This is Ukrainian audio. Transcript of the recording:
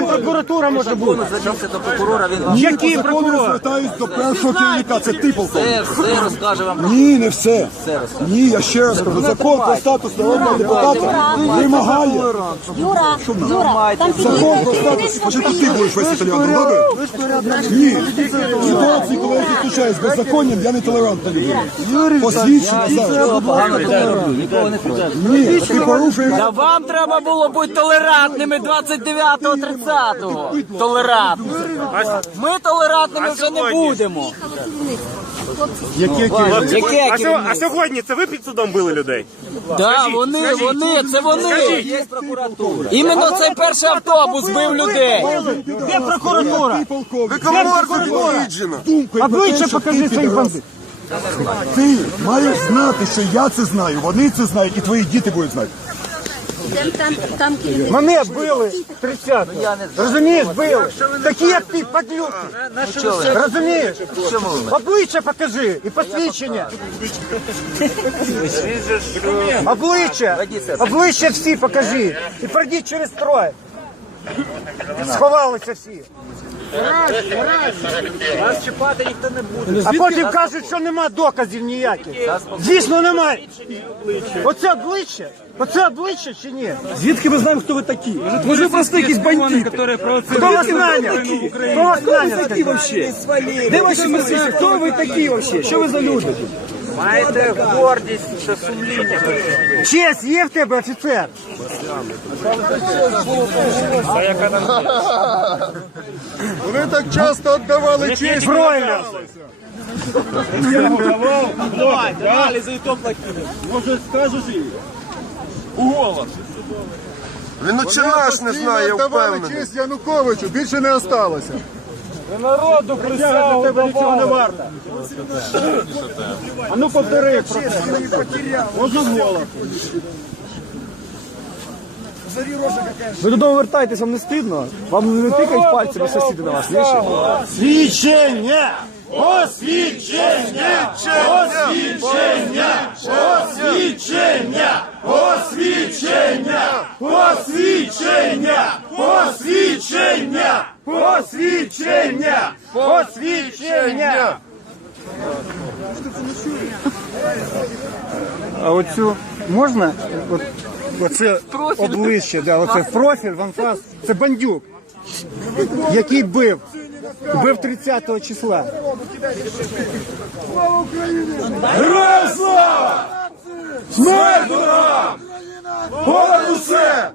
там прокуратура може бути? Зверніться до прокурора, він вам Який прокурор? звертаюсь до першого керівника, це ти полковник. все, все розкаже вам. Ні, не все. Ні, я ще раз кажу, закон про статус народного депутата вимагає. Юра, Юра, там Закон про статус, спочатку ти будеш весь італіаном, добре? Ні, ситуації, коли я зустрічаюсь з беззаконням, я не толерантна людина. Посвідчення зараз. Нікого не слухає. Ні, ти порушуєш. Та вам треба було бути толерантними 29-30-го. Толерантними. Ми толерантними вже не будемо. Яке А, сьо- а сьогодні це ви під судом били людей? Да, вони, вони, це вони. Є прокуратура. Іменно цей перший автобус бив людей. Де прокуратура? Ти полковник. Думкою Обличчя покажи своїх бандитів. Ти маєш знати, що я це знаю, вони це знають, і твої діти будуть знати. Там, там, там керівник. Мене били 30 Розумієш, били. Такі як ти, падлюки. Розумієш? Обличчя покажи і посвідчення. Обличчя. Обличчя всі покажи. І пройдіть через строй. Сховалися всі. А потім кажуть, що нема доказів ніяких. Дійсно немає. Оце обличчя? Оце обличчя чи ні? Звідки ми знаємо, хто ви такі? Може, ви просто якісь бандити? Хто вас наняв? Хто вас Хто ви такі вообще? Де ваші мерсісі? Хто ви такі вообще? Що ви за люди? Маєте гордість та сумління. Честь є в тебе, офіцер? Вони так часто віддавали честь. Бройлер. Він ну, чи наш не знає, впевнений. честь Януковичу, більше не осталося. Ви народу Присяга для тебе нічого не давали. варта. А ну повтори, можна з голосу. Рожа какая. Ви додому вертайтеся, вам не стидно? Вам не тикають пальцями сусіди на вас, ні? ще? Освічення! Освічення! Освічення! Освічення! Освічення! Освічення! Освідчення! Освідчення! А оцю можна? От, оце обличчя, да, оце профіль, ванфас. Це бандюк, який бив. Бив 30 числа. Слава Україні! Героям слава! Смерть ворогам! Понад усе!